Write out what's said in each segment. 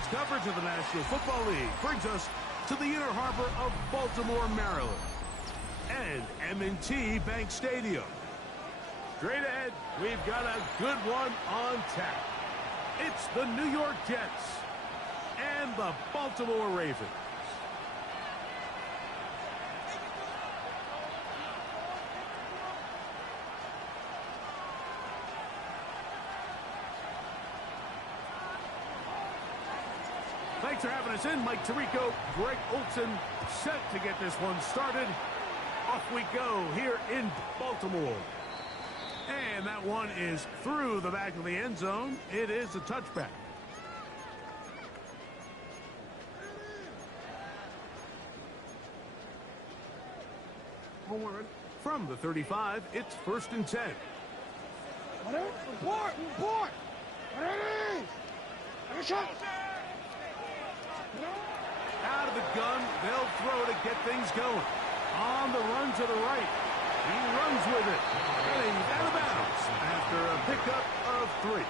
Sports coverage of the National Football League brings us to the inner harbor of Baltimore, Maryland, and M&T Bank Stadium. Straight ahead, we've got a good one on tap. It's the New York Jets and the Baltimore Ravens. Thanks for having us in. Mike Tirico, Greg Olson, set to get this one started. Off we go here in Baltimore. And that one is through the back of the end zone. It is a touchback. From the 35, it's 1st and 10. Report! Out of the gun, they'll throw to get things going. On the run to the right. He runs with it. Getting out of bounds after a pickup of 3.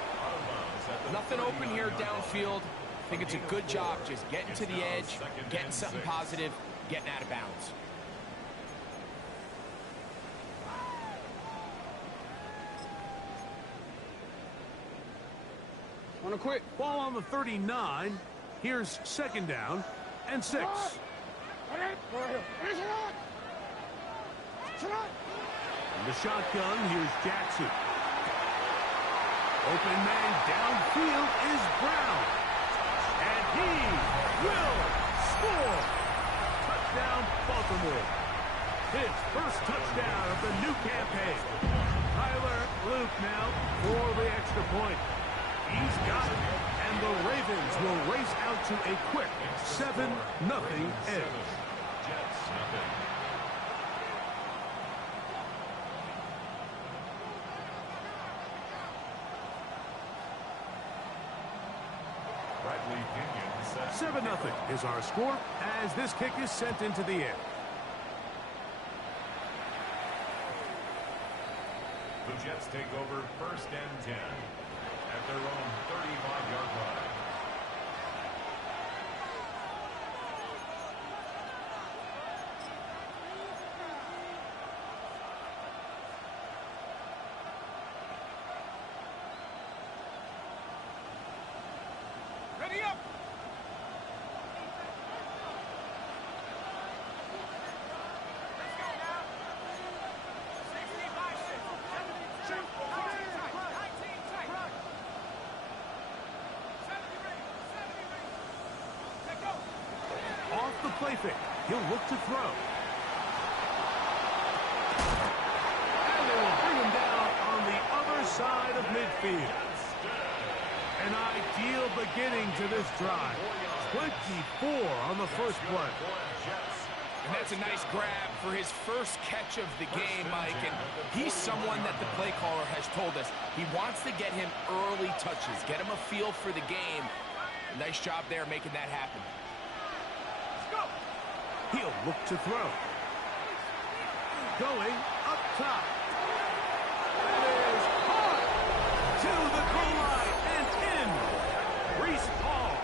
Nothing open here downfield. I think it's a good job just getting to the edge, getting something positive, getting out of bounds. On a quick ball on the 39. Here's 2nd down and 6. In the shotgun, here's Jackson. Open man downfield is Brown. And he will score. Touchdown, Baltimore. His first touchdown of the new campaign. Tyler Luke now for the extra point. He's got it. And the Ravens will race out to a quick 7-0 edge. Bradley Pinion set. 7-0 is our score as this kick is sent into the air. The Jets take over 1st and 10 at their own 35-yard line. Ready up! Off the play fake, he'll look to throw. And they will bring him down on the other side of midfield. An ideal beginning to this drive. 24 on the first play. And that's a nice grab for his first catch of the game, Mike. And he's someone that the play caller has told us he wants to get him early touches, get him a feel for the game. Nice job there making that happen. He'll look to throw. Going up top. It is hard to the goal line and in. Reese Hall.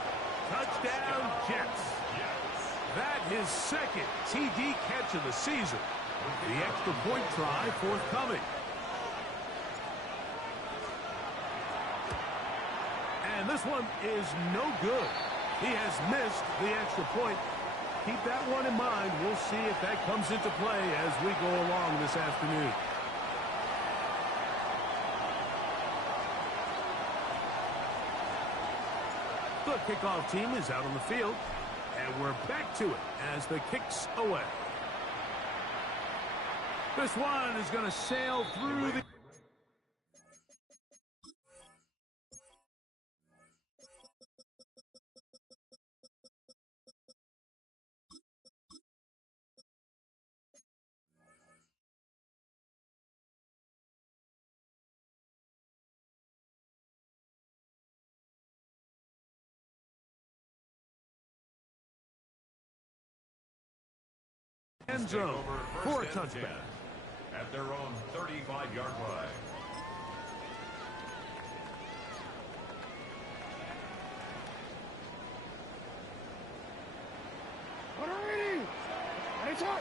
Touchdown, Jets. That his 2nd TD catch of the season. The extra point try forthcoming. And this one is no good. He has missed the extra point. Keep that one in mind. We'll see if that comes into play as we go along this afternoon. The kickoff team is out on the field, and we're back to it as the kick's away. This one is going to sail through the... end zone for a touchback. At their own 35-yard line. On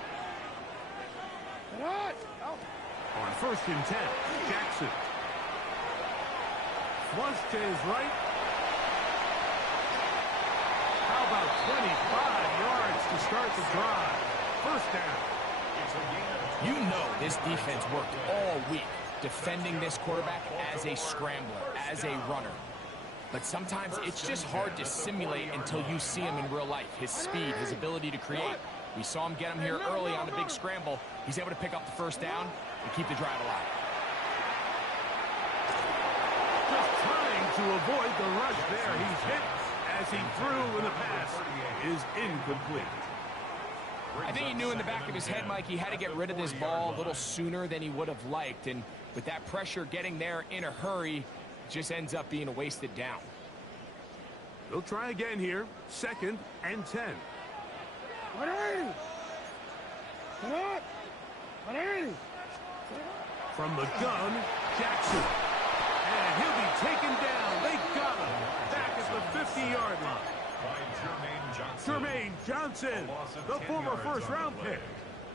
1st and 10, Jackson. Flush to his right. How about 25 yards to start the drive? First down. You know this defense worked all week defending this quarterback as a scrambler, as a runner. But sometimes it's just hard to simulate until you see him in real life. His speed, his ability to create. We saw him get him here early on the big scramble. He's able to pick up the first down and keep the drive alive. Just trying to avoid the rush there. He's hit as he threw, and the pass is incomplete. I think he knew in the back of his head, Mike, he had to get rid of this ball a little sooner than he would have liked. And with that pressure getting there in a hurry, it just ends up being a wasted down. They'll try again here. 2nd and 10. From the gun, Jackson. And he'll be taken down. They got him back at the 50-yard line. Jermaine Johnson, the former first-round pick,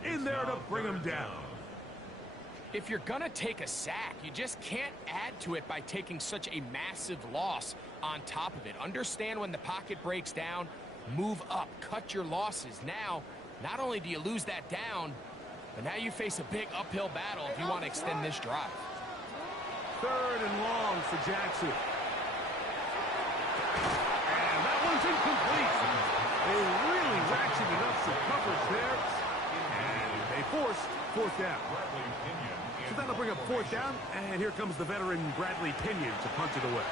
in there to bring him down. If you're going to take a sack, you just can't add to it by taking such a massive loss on top of it. Understand when the pocket breaks down, move up, cut your losses. Now, not only do you lose that down, but now you face a big uphill battle if you want to extend this drive. 3rd and long for Jackson. And that one's incomplete. They really ratcheted up some coverage there. And they forced 4th down. So that'll bring up 4th down. And here comes the veteran Bradley Pinion to punch it away.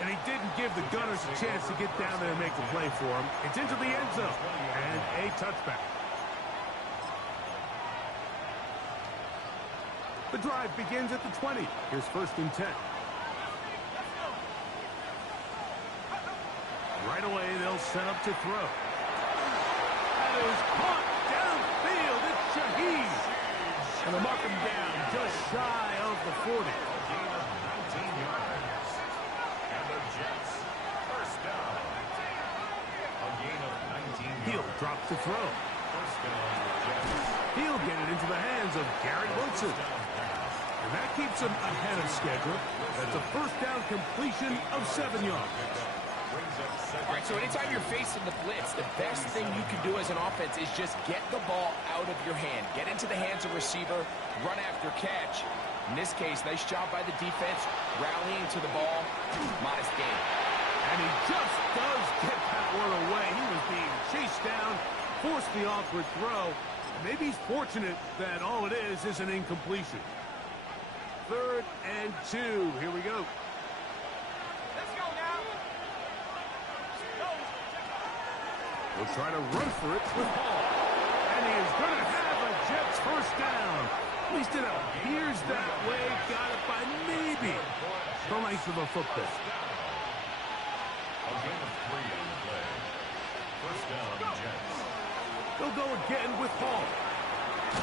And he didn't give the Gunners a chance to get down there and make the play for him. It's into the end zone. And a touchback. The drive begins at the 20. Here's 1st and 10. Right away, they'll set up to throw. That is caught downfield. It's Shaheed. And they'll mark him down just shy of the 40. He'll drop to throw. He'll get it into the hands of Garrett Wilson. And that keeps him ahead of schedule. That's a 1st down completion of 7 yards. All right, so anytime you're facing the blitz, the best thing you can do as an offense is just get the ball out of your hand. Get into the hands of receiver, run after catch. In this case, nice job by the defense, rallying to the ball. Modest gain. And he just does get that one away. He was being chased down, forced the awkward throw. Maybe he's fortunate that all it is an incompletion. 3rd and 2. Here we go. Let's go now. He'll try to run for it with Hall. And he is going to have a Jets 1st down. At least it appears that way. Got it by maybe the length of a football. A gain of 3 on the play. 1st down, Jets. They'll go again with Hall.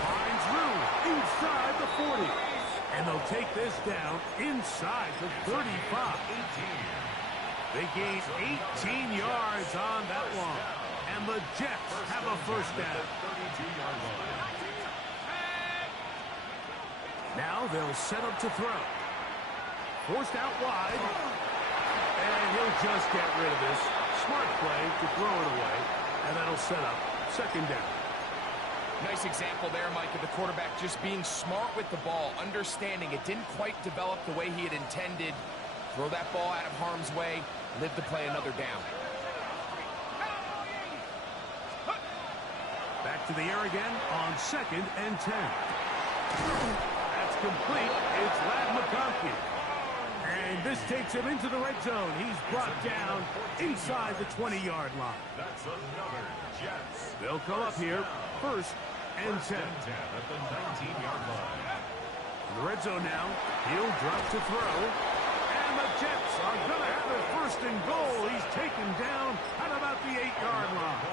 Finds room inside the 40. And they'll take this down inside the 35. They gain 18 yards on that one. And the Jets have a 1st down. Now they'll set up to throw. Forced out wide. And he'll just get rid of this. Smart play to throw it away. And that'll set up 2nd down. Nice example there, Mike, of the quarterback just being smart with the ball, understanding it didn't quite develop the way he had intended. Throw that ball out of harm's way, live to play another down. Back to the air again on 2nd and 10. That's complete. It's Ladd McConkey. And this takes him into the red zone. He's brought down inside the 20-yard line. That's another Jets. They'll come up here 1st and 10. At the 19-yard line. In the red zone now. He'll drop to throw. And the Jets are going to have their 1st and goal. He's taken down at about the 8-yard line.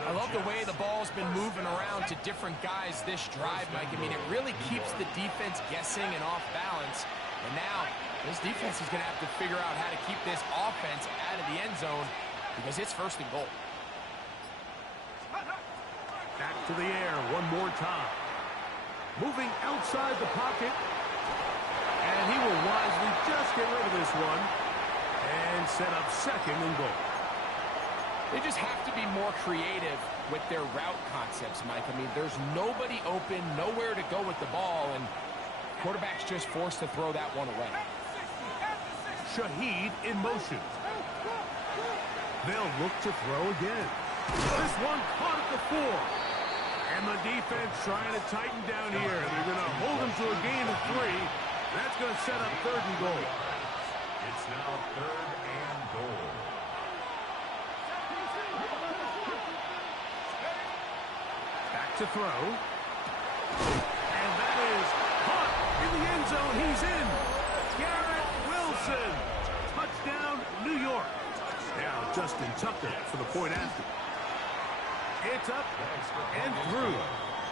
I love the way the ball's been moving around to different guys this drive, Mike. I mean, it really keeps the defense guessing and off balance. And now, this defense is going to have to figure out how to keep this offense out of the end zone because it's 1st and goal. Back to the air one more time. Moving outside the pocket. And he will wisely just get rid of this one. And set up 2nd and goal. They just have to be more creative with their route concepts, Mike. I mean, there's nobody open, nowhere to go with the ball, and quarterback's just forced to throw that one away. Shaheed in motion. They'll look to throw again. This one caught at the 4. And the defense trying to tighten down here. They're going to hold him to a gain of 3. That's going to set up 3rd and goal. It's now 3rd and goal. Back to throw. And that is caught in the end zone. He's in. Garrett Wilson. Touchdown, New York. Now Justin Tucker for the point after. It's up and through.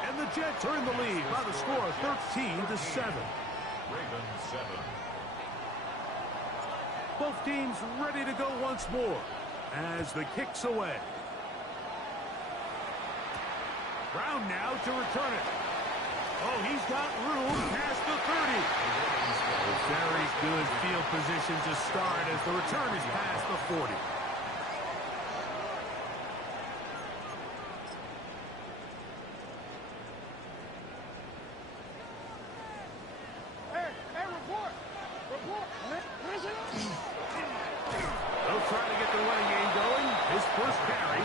And the Jets are in the lead by the score of 13-7. Ravens 7. Both teams ready to go once more as the kick's away. Brown now to return it. Oh, he's got room past the 30. A very good field position to start as the return is past the 40. They'll try to get the running game going. His first carry.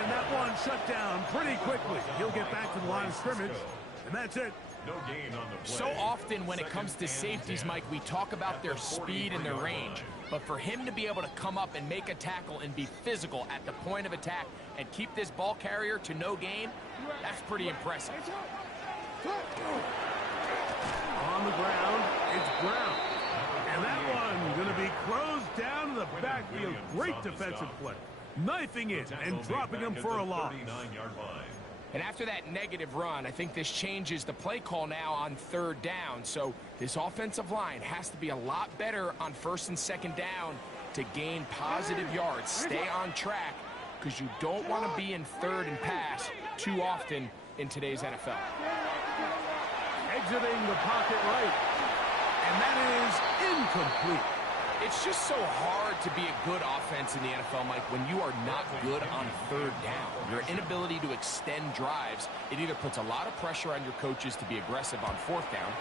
And that one shut down pretty quickly. He'll get back to the line of scrimmage. And that's it. No gain on the play. So often when it comes to safeties, Mike, we talk about their speed and their range. But for him to be able to come up and make a tackle and be physical at the point of attack and keep this ball carrier to no gain, that's pretty impressive. On the ground, it's Brown. And that one going to be closed down to the backfield. Great defensive play. Knifing it and dropping him for a loss. 39-yard line. And after that negative run, I think this changes the play call now on 3rd down. So this offensive line has to be a lot better on 1st and 2nd down to gain positive yards. Stay on track because you don't want to be in 3rd and pass too often in today's NFL. Exiting the pocket right. And that is incomplete. It's just so hard to be a good offense in the NFL, Mike, when you are not good on 3rd down. Your inability to extend drives, it either puts a lot of pressure on your coaches to be aggressive on 4th down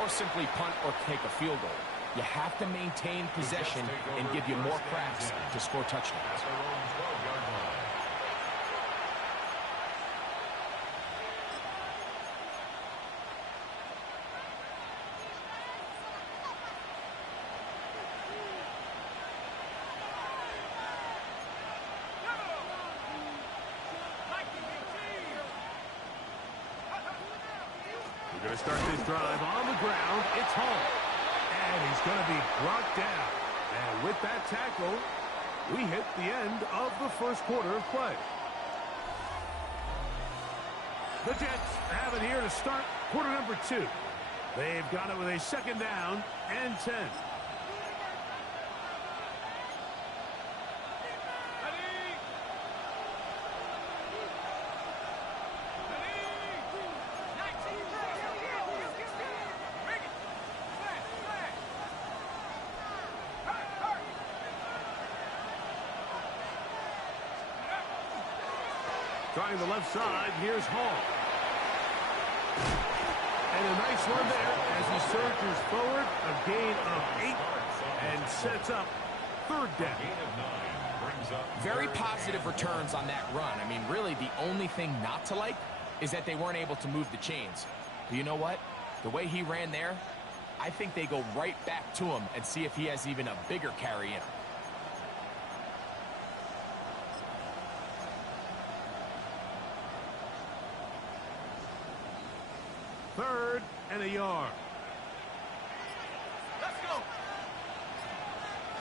or simply punt or take a field goal. You have to maintain possession and give you more cracks to score touchdowns. We're going to start this drive on the ground. It's Hall. And he's going to be brought down. And with that tackle, we hit the end of the 1st quarter of play. The Jets have it here to start quarter number 2. They've got it with a 2nd down and 10. Trying the left side, here's Hall. And a nice run there as he surges forward, a gain of 8, and sets up 3rd down. Very positive returns on that run. I mean, really, the only thing not to like is that they weren't able to move the chains. But you know what? The way he ran there, I think they go right back to him and see if he has even a bigger carry in him. Third and a yard. Let's go.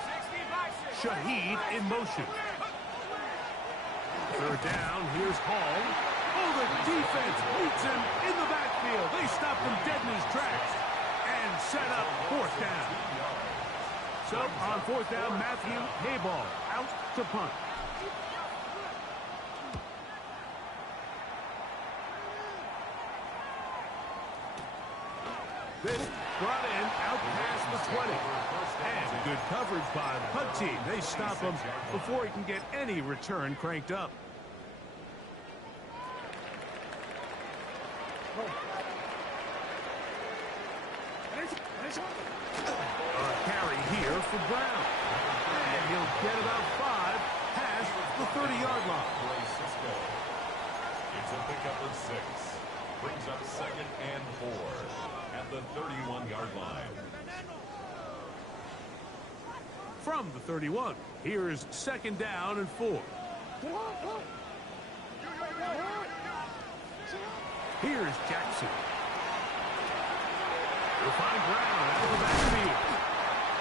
60 by 6. Shaheed in motion. 3rd down, here's Hall. Oh, the defense meets him in the backfield. They stop him dead in his tracks and set up 4th down. So on 4th down, Matthew Hayball out to punt. This brought in out past the 20. And good coverage by the punt team. They stop him before he can get any return cranked up. A carry here for Brown. And he'll get about 5 past the 30-yard line. It's a pickup of 6. Brings up 2nd and 4 at the 31-yard line. From the 31, here's 2nd down and 4. Here's Jackson. We'll find Brown out of the backfield.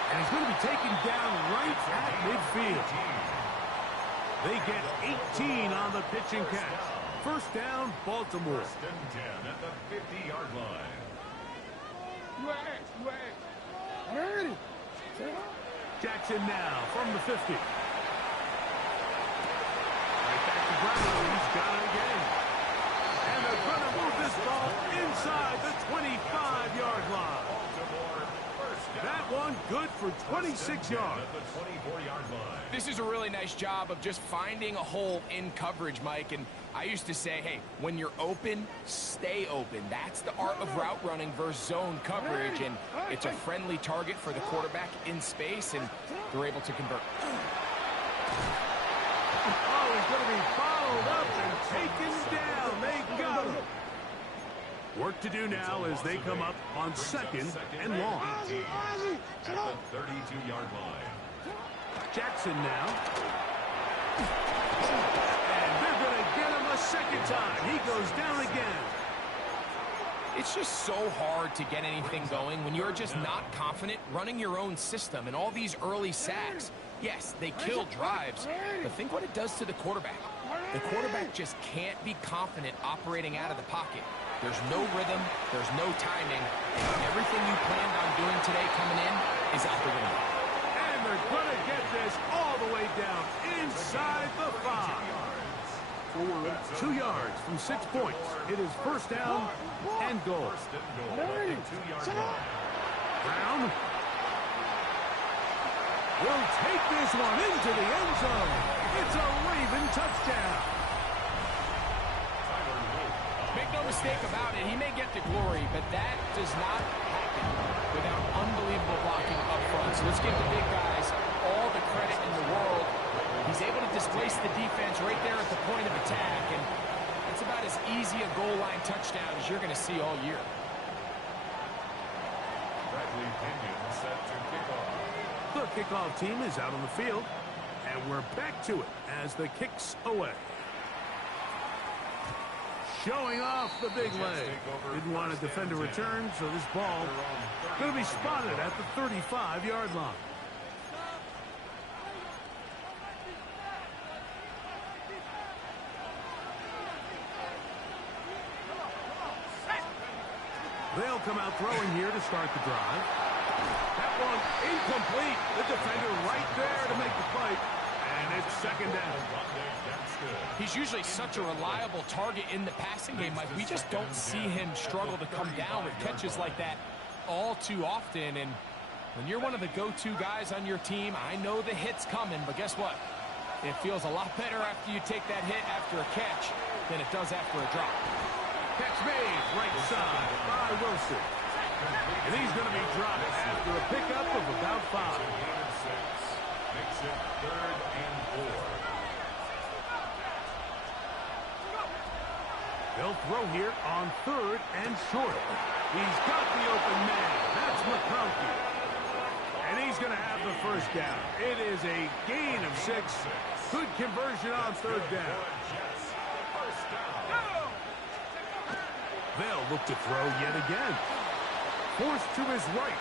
And he's going to be taken down right at midfield. They get 18 on the pitch and catch. First down, Baltimore. 1st and 10 at the 50-yard line. Jackson now from the 50. Right back to Brown. He's got it again. And they're going to move this ball inside the 25-yard line. That one good for 26 yards. At the 24-yard line. This is a really nice job of just finding a hole in coverage, Mike. And I used to say, hey, when you're open, stay open. That's the art of route running versus zone coverage. And it's a friendly target for the quarterback in space, and they're able to convert. Oh, he's going to be followed up and taken down. They got him. Work to do now as they come up on 2nd and long. At the 32-yard line. Jackson now. And they're going to get him a 2nd time. He goes down again. It's just so hard to get anything going when you're just not confident running your own system. And all these early sacks, yes, they kill drives, but think what it does to the quarterback. The quarterback just can't be confident operating out of the pocket. There's no rhythm, there's no timing, and everything you planned on doing today coming in is out the window. And they're going to get this all the way down inside the 5. For 2 yards from 6 points. It is first down and goal. Brown will take this one into the end zone. It's a Raven touchdown. Make no mistake about it, he may get the glory, but that does not happen without unbelievable blocking up front. So let's give the big guys all the credit in the world. He's able to displace the defense right there at the point of attack, and it's about as easy a goal line touchdown as you're going to see all year. Bradley Pinion set to kick off. The kickoff team is out on the field, and we're back to it as the kick's away. Showing off the big leg. Didn't want to defend a return, so this ball going to be spotted at the 35-yard line. They'll come out throwing here to start the drive. That one incomplete. The defender right there to make the fight. And it's 2nd down. He's usually such a reliable target in the passing game, Mike. We just don't see him struggle to come down with catches like that all too often. And when you're one of the go-to guys on your team, I know the hit's coming, but guess what? It feels a lot better after you take that hit after a catch than it does after a drop. Catch made right side by Wilson. And he's going to be dropped after a pickup of about 5. Makes it 3rd and 4. They'll throw here on 3rd and short. He's got the open man. That's McConkey. And he's going to have the first down. It is a gain of 6. Good conversion on 3rd down. They'll look to throw yet again. Forced to his right.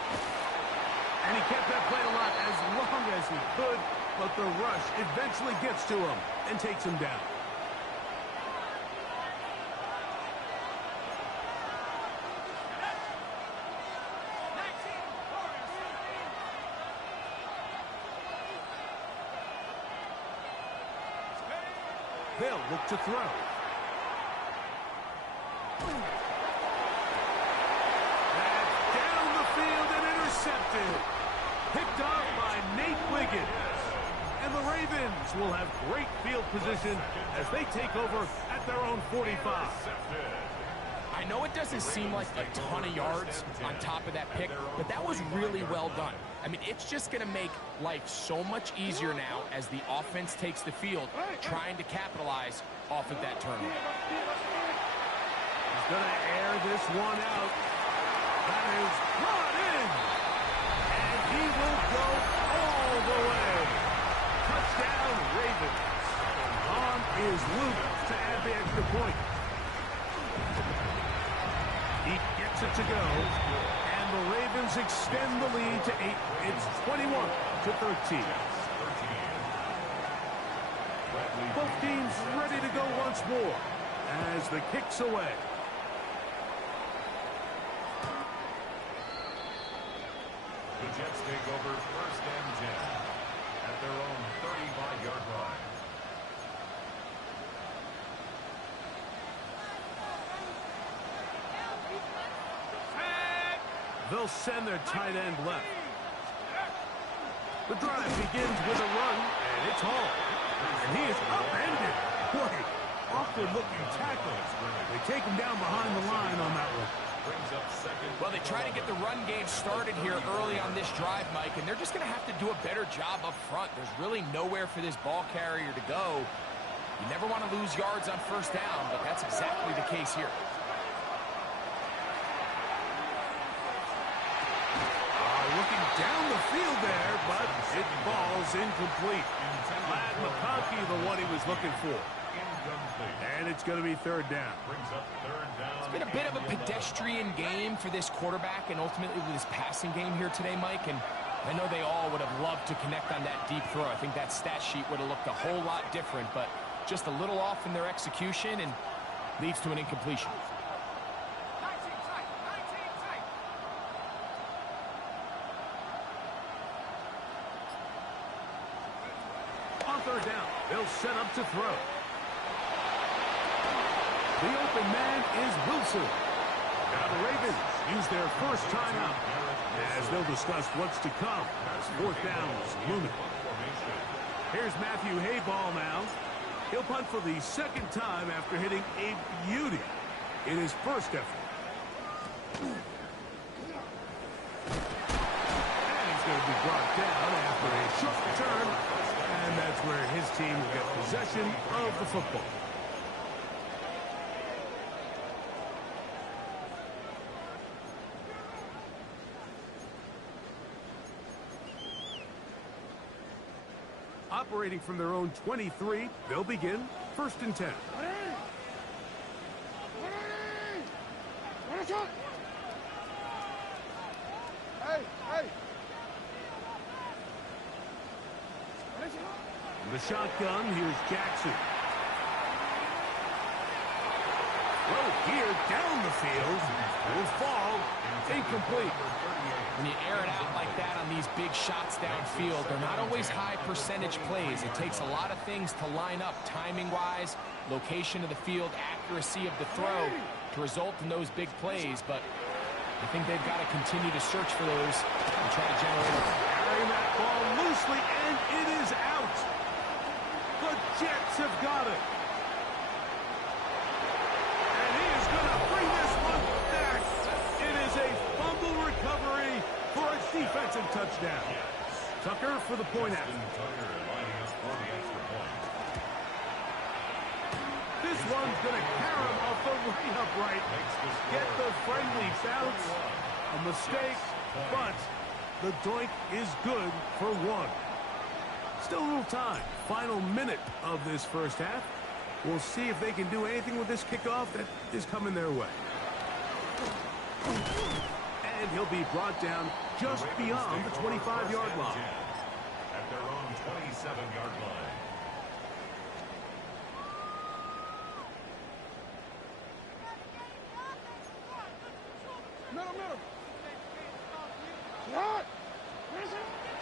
And he kept that play alive as long as he could, but the rush eventually gets to him and takes him down. They'll look to throw. That's intercepted. Picked off by Nate Wiggins. And the Ravens will have great field position as they take over at their own 45. I know it doesn't seem like a ton of yards on top of that pick, but that was really well done. I mean, it's just going to make life so much easier now as the offense takes the field, trying to capitalize off of that turnover. He's going to air this one out. That is brought in. And he will go all the way. Touchdown, Ravens. On is Luke to add the extra point. He gets it to go, and the Ravens extend the lead to 8. It's 21-13. Both teams ready to go once more as the kick's away. The Jets take over 1st and 10 at their own 35-yard line. They'll send their tight end left. The drive begins with a run, and it's Hall. And he is upended. Boy, awkward-looking tackle. They take him down behind the line on that one. Well, they try to get the run game started here early on this drive, Mike, and they're just going to have to do a better job up front. There's really nowhere for this ball carrier to go. You never want to lose yards on 1st down, but that's exactly the case here. Looking down the field there, but it falls incomplete. Vlad McConkey, the one he was looking for. And it's going to be 3rd down. It's been a bit of a pedestrian game for this quarterback and ultimately with his passing game here today, Mike. And I know they all would have loved to connect on that deep throw. I think that stat sheet would have looked a whole lot different, but just a little off in their execution and leads to an incompletion. On 3rd down, they'll set up to throw. The open man is Wilson. Now the Ravens use their first timeout as they'll discuss what's to come as 4th down is looming. Here's Matthew Hayball now. He'll punt for the 2nd time after hitting a beauty in his first effort. And he's going to be brought down after a short return. And that's where his team will get possession of the football. Operating from their own 23, they'll begin 1st and 10. The shotgun, here's Jackson. Throw here down the field. Will fall. Incomplete. When you air it out like that on these big shots downfield, they're not always high percentage plays. It takes a lot of things to line up timing-wise, location of the field, accuracy of the throw to result in those big plays. But I think they've got to continue to search for those and try to generate them. Carrying that ball loosely, and it is out. The Jets have got it. And he is going to bring this one back. It is a fumble recovery for a defensive touchdown. Tucker for the point after. This one's going to carry him off the right upright. Get the friendly bounce. A mistake, but the doink is good for 1. Still a little time. Final minute of this first half. We'll see if they can do anything with this kickoff that is coming their way. And he'll be brought down just beyond the 25-yard line. At their own 27-yard line.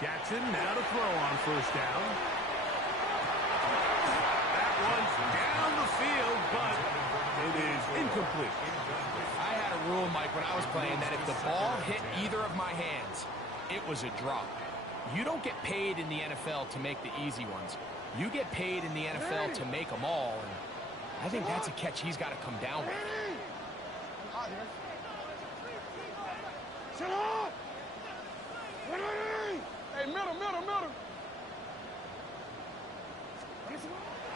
Jackson now to throw on 1st down. That one's down the field, but it is incomplete. I had a rule, Mike, when I was playing that if the ball hit either of my hands, it was a drop. You don't get paid in the NFL to make the easy ones. You get paid in the NFL to make them all, and I think that's a catch he's got to come down with. Hey, middle.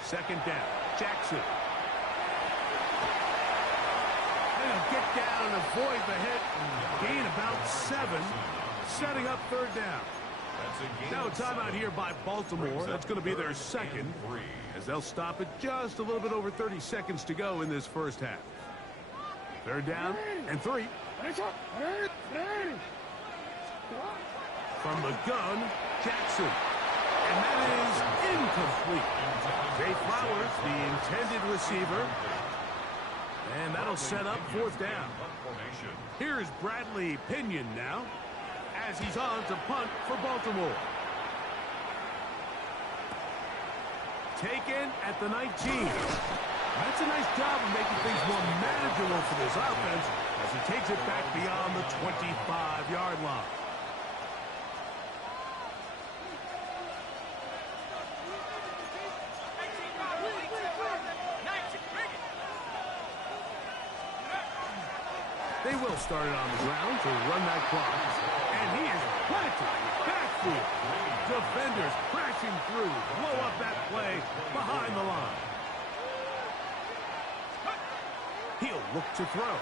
Second down, Jackson. And he'll get down and avoid the hit. Gain about 7, setting up third down. Now a timeout here by Baltimore. That's going to be their second, as they'll stop it just a little bit over 30 seconds to go in this first half. Third down and 3. From the gun, Jackson. And that is incomplete. Jay Flowers, the intended receiver. And that'll set up fourth down. Here's Bradley Pinion now, as he's on to punt for Baltimore. Taken at the 19. That's a nice job of making things more manageable for this offense as he takes it back beyond the 25-yard line. They will start it on the ground to run that clock. And he is planted backfield. Defenders crashing through. Blow up that play behind the line. He'll look to throw.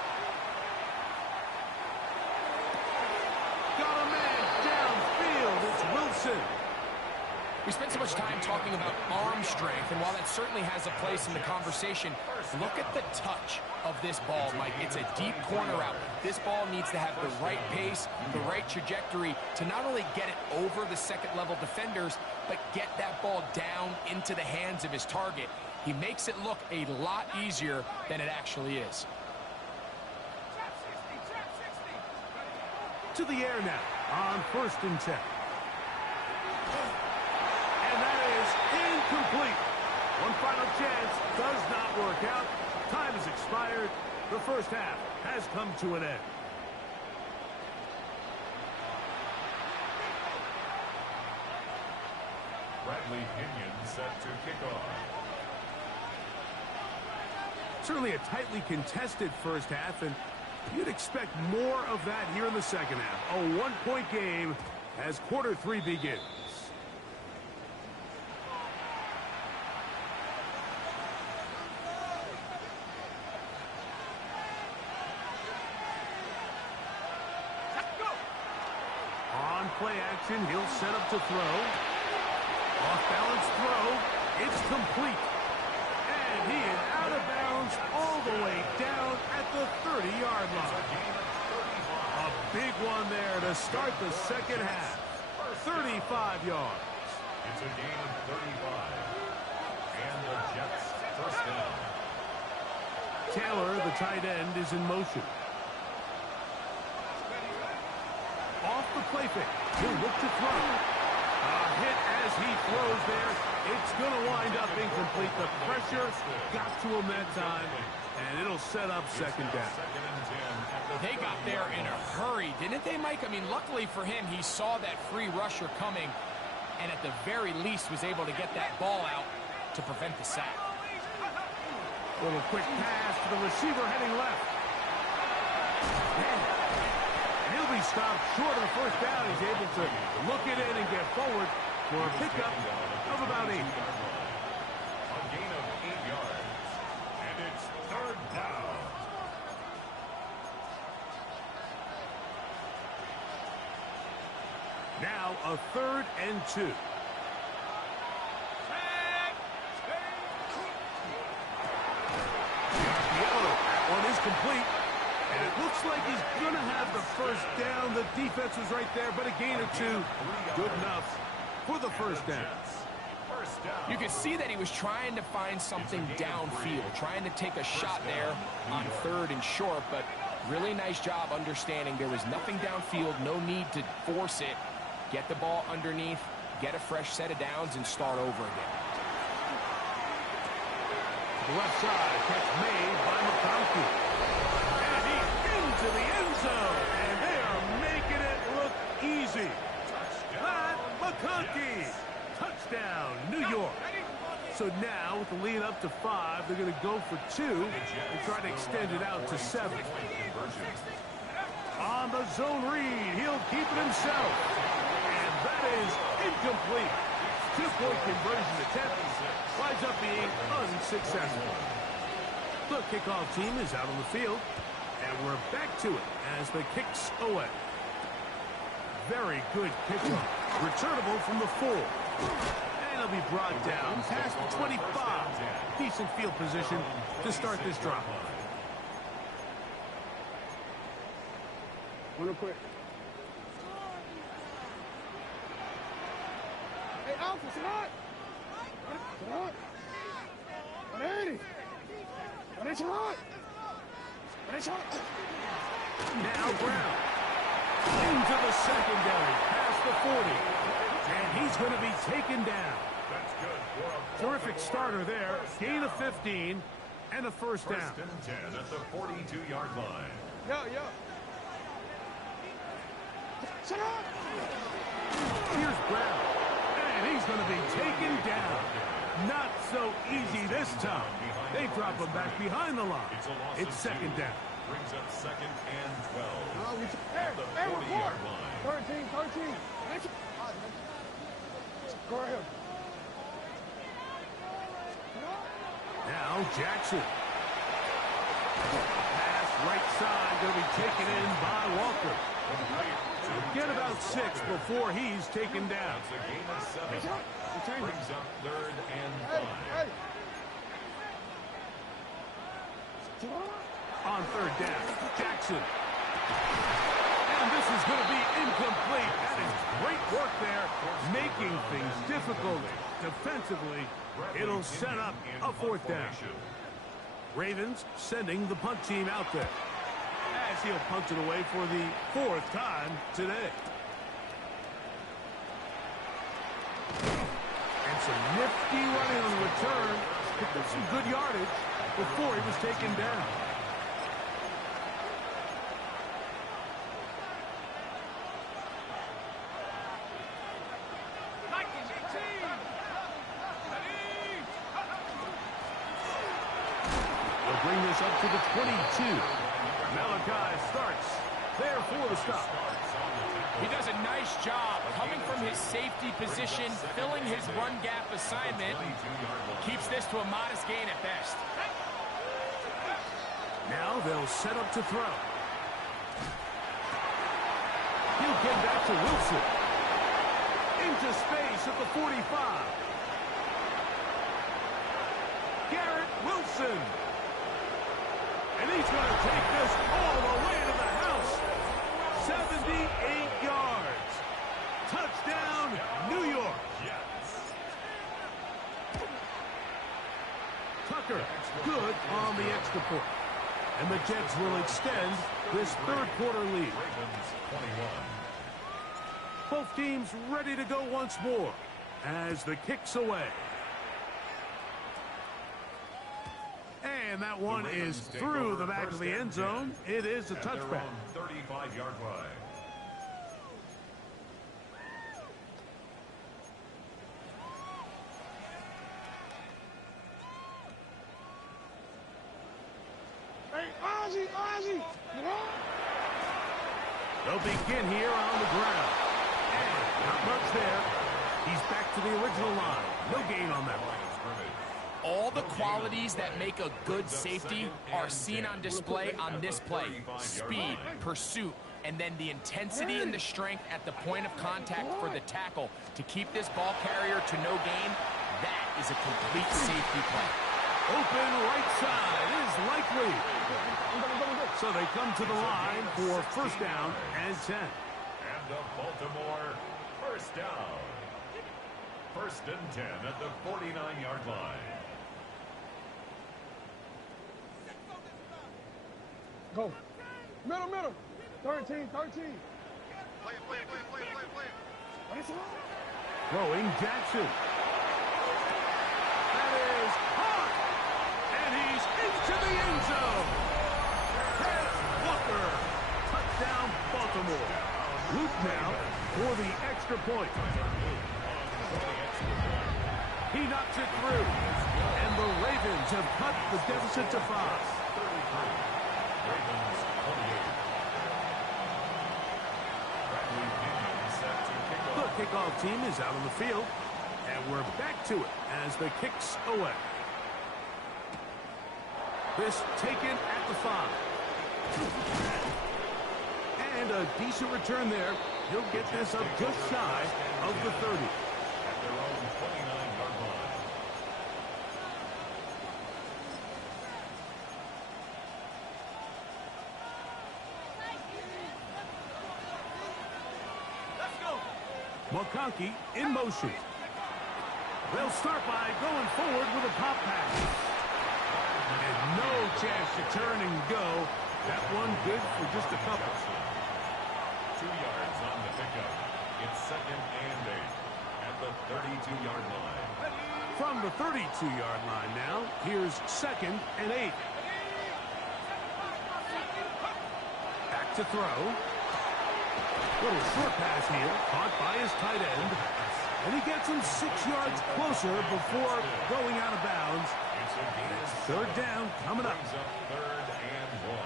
Got a man downfield. It's Wilson. We spent so much time talking about arm strength, and while that certainly has a place in the conversation, look at the touch of this ball, Mike. It's a deep corner out. This ball needs to have the right pace, the right trajectory to not only get it over the second-level defenders, but get that ball down into the hands of his target. He makes it look a lot easier than it actually is. To the air now on 1st and 10. And that is incomplete. One final chance does not work out. Time has expired. The first half has come to an end. Bradley Pinion set to kick off. Certainly a tightly contested first half, and you'd expect more of that here in the second half. A one-point game as quarter 3 begins. On play action, he'll set up to throw. Off-balance throw. It's complete. And he is out of bounds all the way down at the 30-yard line. A big one there to start the second half. 35 yards. It's a gain of 35. And the Jets first down. Taylor, the tight end, is in motion. Off the play fake. He'll look to throw. A hit as he throws there. It's going to wind up incomplete. The pressure got to him that time, and it'll set up second down. They got there in a hurry, didn't they, Mike? I mean, luckily for him, he saw that free rusher coming, and at the very least was able to get that ball out to prevent the sack. Little quick pass to the receiver heading left. He'll be stopped short of the first down. He's able to look it in and get forward for a pickup of about 8. A gain of 8 yards. And it's third down. Now a 3rd and 2. That one is complete. And it looks like he's going to have the first down. The defense was right there, but a gain of 2. Good enough for the first down. You could see that he was trying to find something downfield, trying to take a shot there on 3rd and short, but really nice job understanding there was nothing downfield, no need to force it. Get the ball underneath, get a fresh set of downs, and start over again. The left side, catch made by McConkey. And he's into the end zone, and they are making it look easy. McConkey. Touchdown, New York. So now, with the lead up to 5, they're going to go for 2 and try to extend it out to 7. On the zone read, he'll keep it himself. And that is incomplete. 2-point conversion attempt winds up being unsuccessful. The kickoff team is out on the field, and we're back to it as the kicks away. Very good kickoff. Returnable from the 4. And it'll be brought down past the 25. Decent field position to start this drive. Real quick. Hey, Alpha, Salat! Salat! 180! 180, Salat! 180, Salat! Now Brown. Into the secondary, past the 40. And he's going to be taken down. That's good. Terrific starter there. Gain of 15 and a first down. First and 10 at the 42-yard line. Yo. Salat! Here's Brown. And he's going to be taken down. Not so easy this time. They drop him back behind the line. It's second down. Brings up second and 12. At the 40-yard line. 13. Go ahead. Now Jackson. Pass right side going to be taken in by Walker. Get about 6 before he's taken down. It's a gain of 7. Brings up third and 5. On third down, Jackson. And this is going to be incomplete. That is great work there, making things difficult. Defensively, it'll set up a fourth down. Ravens sending the punt team out there, as he'll punt it away for the 4th time today. And some nifty running on the return. Picked up some good yardage before he was taken down. They'll bring this up to the 22. Malachi starts there for the stop. He does a nice job coming from his safety position, filling his run gap assignment. Keeps this to a modest gain at best. Now they'll set up to throw. He'll get back to Wilson. Into space at the 45. Garrett Wilson. And he's going to take this all the way to the house. 78 yards. Touchdown, New York. Tucker, good on the extra point. And the Jets will extend this third-quarter lead. Both teams ready to go once more as the kick's away. And that one is through the back of the end zone. It is a touchback. 35-yard line. Hey, Ozzy! They'll begin here on the ground. And not much there. He's back to the original line. No gain on that one. All the qualities that make a good safety are seen on display on this play. Speed, pursuit, and then the intensity and the strength at the point of contact for the tackle to keep this ball carrier to no gain. That is a complete safety play. Open right side is likely. So they come to the line for first down and 10. And the Baltimore first down. First and 10 at the 49-yard line. Go. Middle. 13. Play. Throwing Jackson. That is hot. And he's into the end zone. Walker. Touchdown, Baltimore. Luke now for the extra point. He knocks it through. And the Ravens have cut the deficit to 5. Ravens 28. The kickoff team is out on the field. And we're back to it as the kicks away. This taken at the 5. And a decent return there. He'll get this up just shy of the 30. At their own 29-yard line. McConkey in motion. They'll start by going forward with a pop pass. And no chance to turn and go. That one good for just a couple. 2 yards on the pickup. It's 2nd and 8 at the 32-yard line. From the 32-yard line now, here's 2nd and 8. Back to throw. Little short pass here, caught by his tight end. And he gets him 6 yards closer before going out of bounds. It's 3rd down coming up. Brings up 3rd and 1.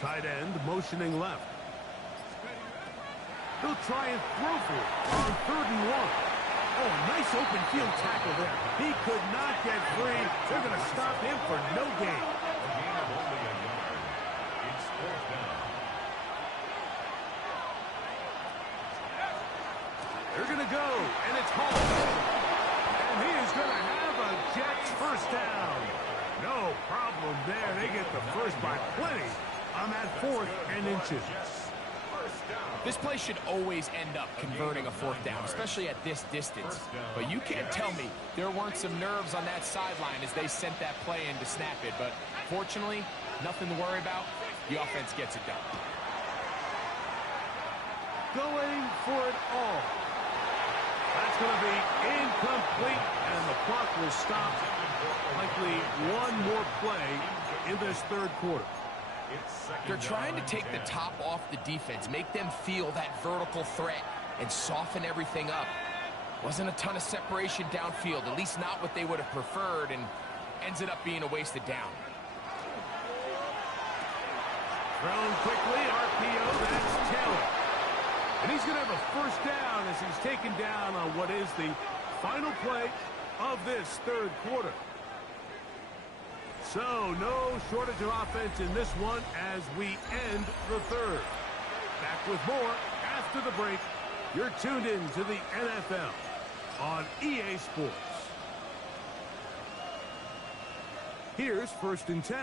Tight end motioning left. They'll try and throw for it on 3rd and 1. Oh, a nice open field tackle there. He could not get free. They're going to stop him for no gain. A gain of only a yard. It's 4th down. They're going to go, and it's Hall. And he is going to have a Jets first down. No problem there. They get the first by plenty on that 4th and inches. This play should always end up converting a 4th down, especially at this distance. But you can't tell me there weren't some nerves on that sideline as they sent that play in to snap it. But fortunately, nothing to worry about. The offense gets it done. Going for it all. That's going to be incomplete, and the clock will stop. Likely one more play in this 3rd quarter. They're trying to take the top off the defense, make them feel that vertical threat, and soften everything up. Wasn't a ton of separation downfield, at least not what they would have preferred, and ends it up being a wasted down. Thrown quickly, RPO, that's Taylor. And he's going to have a first down as he's taken down on what is the final play of this 3rd quarter. So, no shortage of offense in this one as we end the 3rd. Back with more after the break. You're tuned in to the NFL on EA Sports. Here's 1st and 10.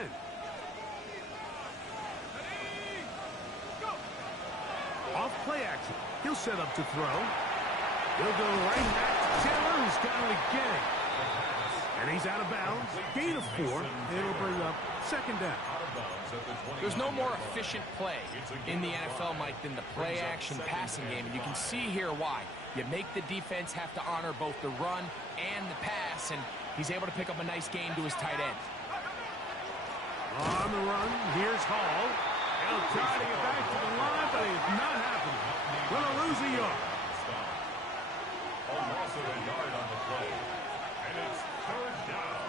Off play action. He'll set up to throw. He'll go right back to Taylor, who's got it again. And he's out of bounds. Gain of 4. It'll bring up 2nd down. There's no more efficient play in the NFL, Mike, than the play-action passing game. And you can see here why. You make the defense have to honor both the run and the pass, and he's able to pick up a nice gain to his tight end. On the run, here's Hall. He'll try to get back to the line, but it's not happening. Gonna lose a yard. A loss of a yard on the play. And it's 3rd down.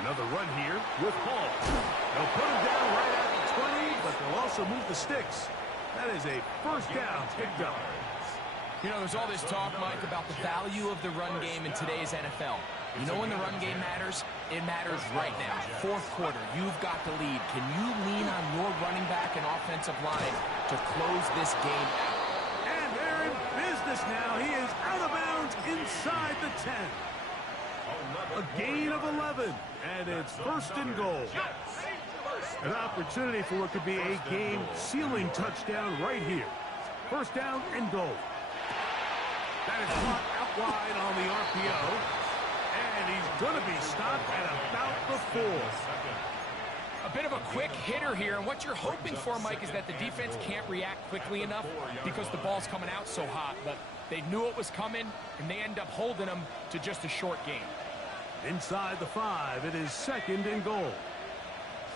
Another run here with Hall. They'll put him down right at the 20, but they'll also move the sticks. That is a first down picked up. You know, there's all this talk, Mike, about the value of the run game in today's NFL. You know when the run game matters? It matters right now. 4th quarter, you've got the lead. Can you lean on your running back and offensive line to close this game out? And they're in business now. He is out of bounds inside the 10. A gain of 11, and it's 1st and goal. An opportunity for what could be a game-sealing touchdown right here. 1st down and goal. That is caught out wide on the RPO. and he's going to be stopped at about the 4. A bit of a quick hitter here, and what you're hoping for, Mike, is that the defense can't react quickly enough because the ball's coming out so hot, but they knew it was coming, and they end up holding them to just a short game. Inside the 5, it is 2nd and goal.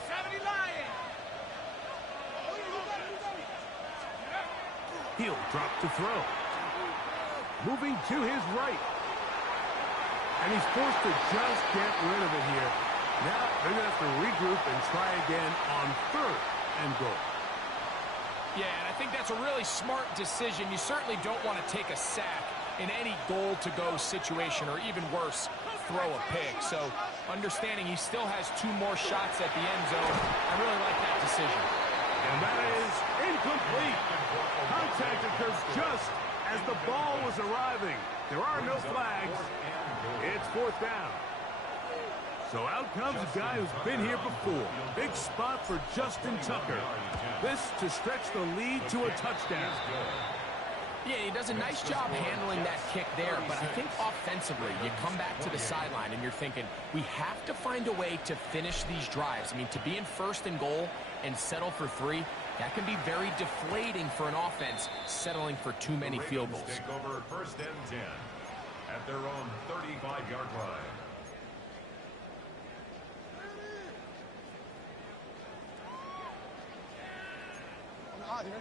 70 Lions! He'll drop to throw. Moving to his right. And he's forced to just get rid of it here. Now they're going to have to regroup and try again on 3rd and goal. Yeah, and I think that's a really smart decision. You certainly don't want to take a sack in any goal-to-go situation, or even worse, throw a pick. So understanding he still has 2 more shots at the end zone, I really like that decision. And that is incomplete. Contact occurs just as the ball was arriving. There are no flags. It's 4th down. So out comes a guy who's been here before. Big spot for Justin Tucker. This to stretch the lead to a touchdown. Yeah, he does a nice job handling that kick there, but I think offensively, you come back to the sideline and you're thinking, we have to find a way to finish these drives. I mean, to be in 1st and goal and settle for 3, that can be very deflating for an offense settling for too many field goals. Take over 1st and 10 at their own 35-yard line. Out here.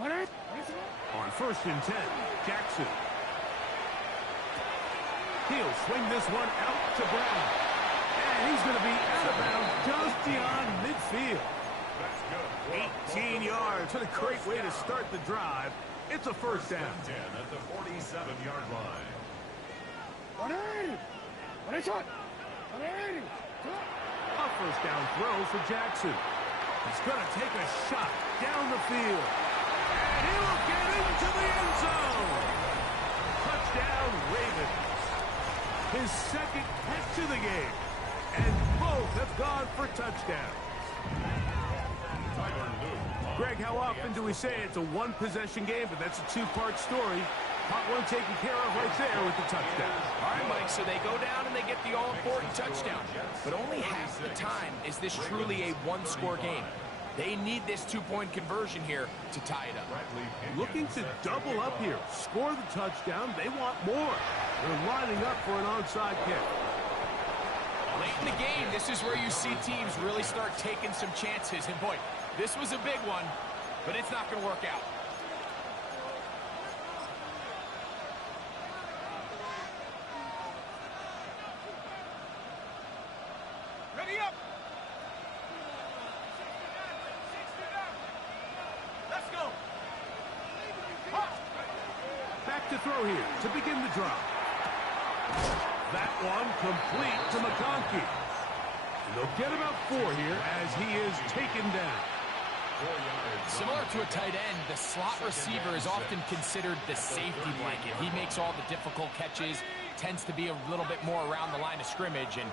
On 1st and 10, Jackson. He'll swing this one out to Brown. And he's going to be out of bounds just beyond midfield. 18 yards. What a great way to start the drive. It's a 1st down. 10 at the 47-yard line. 180! 180! 180! A 1st down throw for Jackson. He's going to take a shot down the field. And he will get into the end zone. Touchdown, Ravens. His 2nd catch of the game. And both have gone for touchdowns. Greg, how often do we say it's a 1-possession game, but that's a 2-part story? Part 1 taken care of right there with the touchdown. All right, Mike, so they go down and they get the all-important touchdown. But only half the time is this truly a 1-score game. They need this 2-point conversion here to tie it up. Looking to double up here. Score the touchdown. They want more. They're lining up for an onside kick. Late in the game, this is where you see teams really start taking some chances. And boy, this was a big one, but it's not going to work out. Ready up! Let's go! Back to throw here to begin the drive. That one complete to McConkey. And they'll get about 4 here as he is taken down. Similar to a tight end, the slot receiver is often considered the safety blanket. He makes all the difficult catches, tends to be a little bit more around the line of scrimmage, and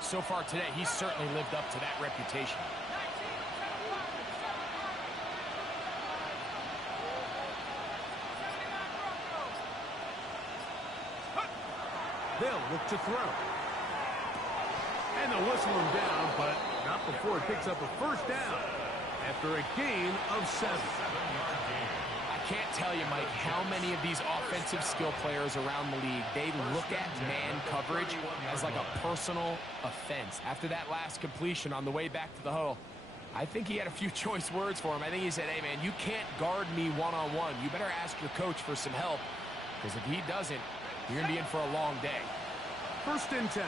so far today, he's certainly lived up to that reputation. They'll look to throw. And they'll whistle him down, but not before it picks up a 1st down after a gain of 7. I can't tell you, Mike, how many of these offensive skill players around the league, they look at man coverage as like a personal offense. After that last completion on the way back to the huddle, I think he had a few choice words for him. I think he said, hey, man, you can't guard me one-on-one. You better ask your coach for some help, because if he doesn't, you're going to be in for a long day. 1st and 10.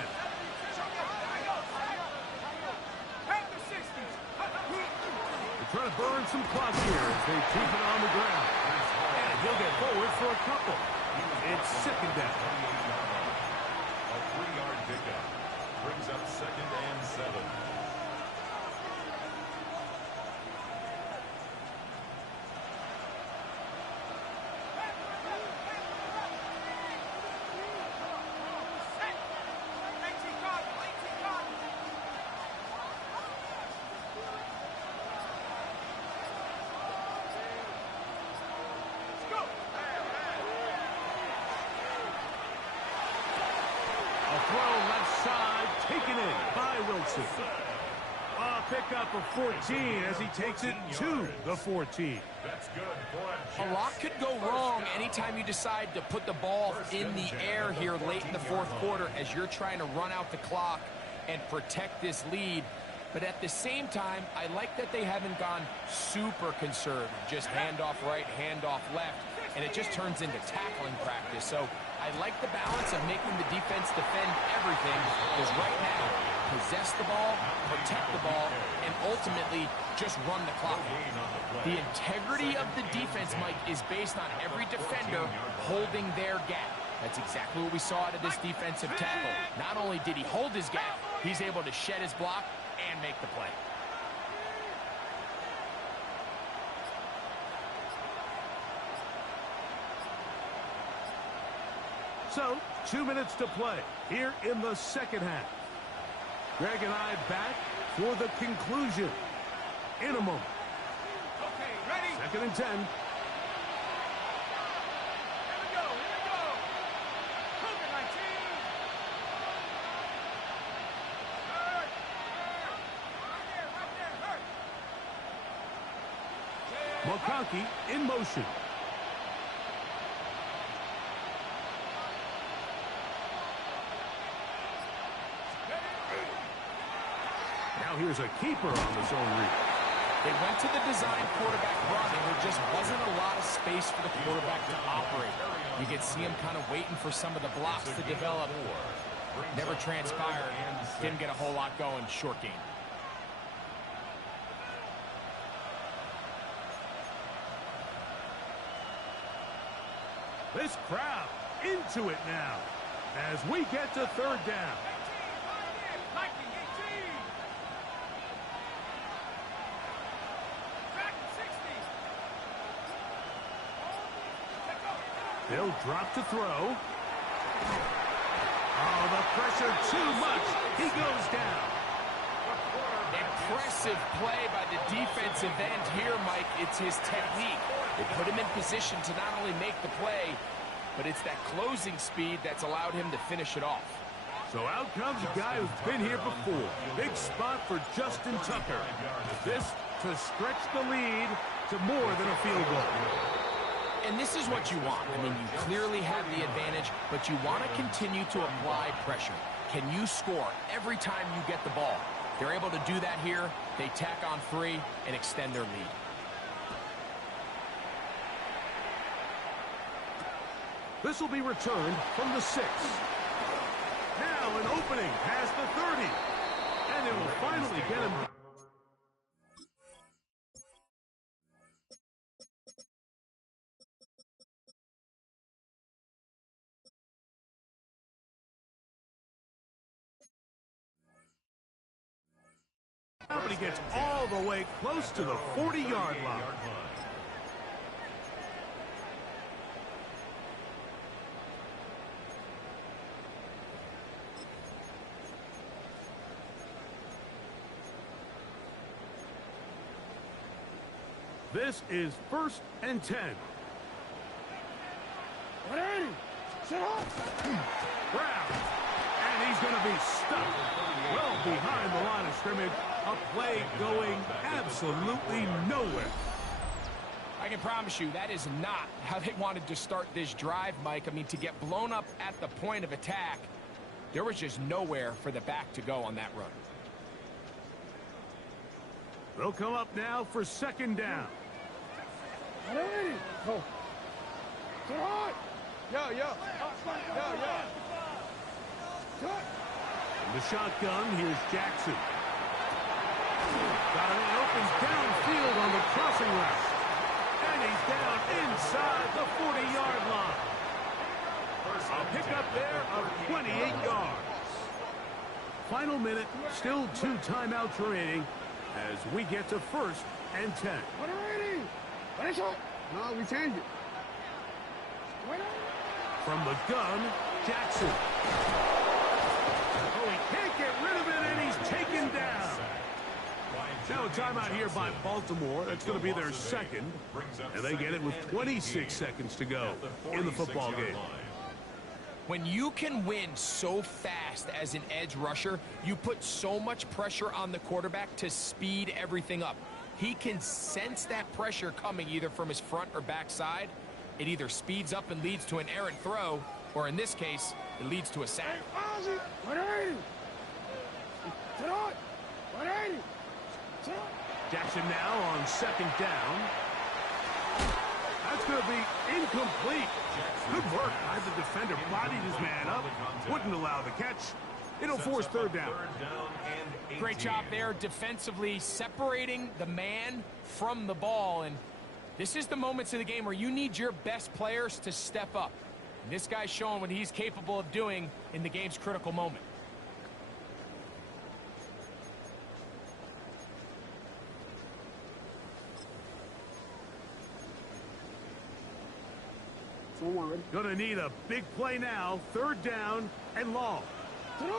They're trying to burn some clock here as they keep it on the ground. And he'll get forward for a couple. It's 2nd down. A 3-yard pickup brings up 2nd and 7. throw left side, taken in by Wilson. A pickup of 14 as he takes it to the 14. That's good for A lot could go wrong anytime you decide to put the ball in the air here late in the fourth quarter as you're trying to run out the clock and protect this lead. But at the same time, I like that they haven't gone super conservative, just handoff right, handoff left, and it just turns into tackling practice. So I like the balance of making the defense defend everything, because right now, possess the ball, protect the ball, and ultimately just run the clock. The integrity of the defense, Mike, is based on every defender holding their gap. That's exactly what we saw out of this defensive tackle. Not only did he hold his gap, he's able to shed his block and make the play. So, 2 minutes to play here in the second half. Greg and I back for the conclusion in a moment. Okay, ready? Second and 10. Here we go, here we go. Move it, 19. Hurt. Right there, hurt. McConkey in motion. Now here's a keeper on the zone read. They went to the design quarterback run, and there just wasn't a lot of space for the quarterback to operate. You could see him kind of waiting for some of the blocks to develop. Never transpired. Didn't get a whole lot going. Short game. This crowd into it now as we get to third down. 18, 18. Back 60. They'll drop to throw. Oh, the pressure too much. He goes down. Impressive play by the defensive end here, Mike. It's his technique. They put him in position to not only make the play, but it's that closing speed that's allowed him to finish it off. So out comes a guy who's been here before. Big spot for Justin Tucker. This to stretch the lead to more than a field goal. And this is what you want. I mean, you clearly have the advantage, but you want to continue to apply pressure. Can you score every time you get the ball? They're able to do that here. They tack on 3 and extend their lead. This will be returned from the 6. Now an opening past the 30. And it will finally get him. But he gets all the way close to the 40-yard line. This is 1st and 10. 180. Sit up. Brown. And he's going to be stuck well behind the line of scrimmage. A play going absolutely nowhere. I can promise you that is not how they wanted to start this drive, Mike. I mean, to get blown up at the point of attack, there was just nowhere for the back to go on that run. They'll come up now for 2nd down. 180. Go. Sit hard. Yo. Cut. In the shotgun, here's Jackson. Got it in, opens downfield on the crossing route. And he's down inside the 40-yard line. A pickup there of 28 yards. Final minute, still 2 timeouts remaining as we get to 1st and 10. 180. Finish it. No, we changed it. 180. From the gun, Jackson. Oh, he can't get rid of it, and he's taken down. Now a timeout here by Baltimore. That's going to be their 2nd. And they get it with 26 seconds to go in the football game. When you can win so fast as an edge rusher, you put so much pressure on the quarterback to speed everything up. He can sense that pressure coming either from his front or back side. It either speeds up and leads to an errant throw, or in this case, it leads to a sack. Jackson now on second down. That's going to be incomplete. Good work. As the defender bodied his man up, wouldn't allow the catch. It'll force third down. Great job there defensively, separating the man from the ball. And this is the moments of the game where you need your best players to step up. And this guy's showing what he's capable of doing in the game's critical moment. Gonna need a big play now. Third down and long. Now,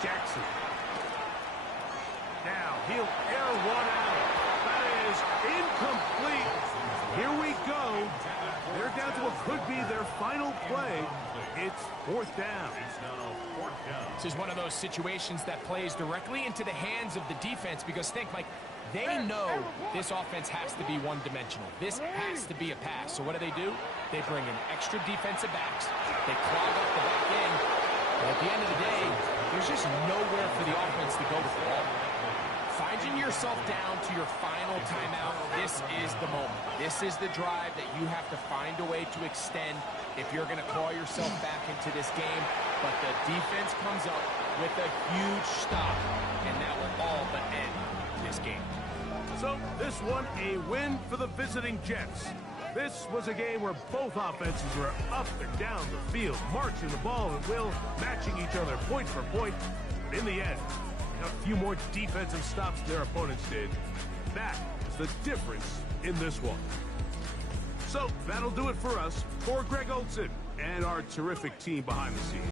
Jackson. Now, he'll air one out. That is incomplete. Here we go. They're down to what could be their final play. It's fourth down. This is one of those situations that plays directly into the hands of the defense because think, Mike, they know this offense has to be one-dimensional. This has to be a pass. So what do? They bring in extra defensive backs. They clog up the back end. And at the end of the day, there's just nowhere for the offense to go with the ball. Finding yourself down to your final timeout, this is the moment. This is the drive that you have to find a way to extend if you're going to claw yourself back into this game. But the defense comes up with a huge stop, and that will all but end this game. So this one a win for the visiting Jets. This was a game where both offenses were up and down the field, marching the ball at will, matching each other point for point. But in the end, a few more defensive stops than their opponents did. That is the difference in this one. So that'll do it for us. For Greg Olson and our terrific team behind the scenes.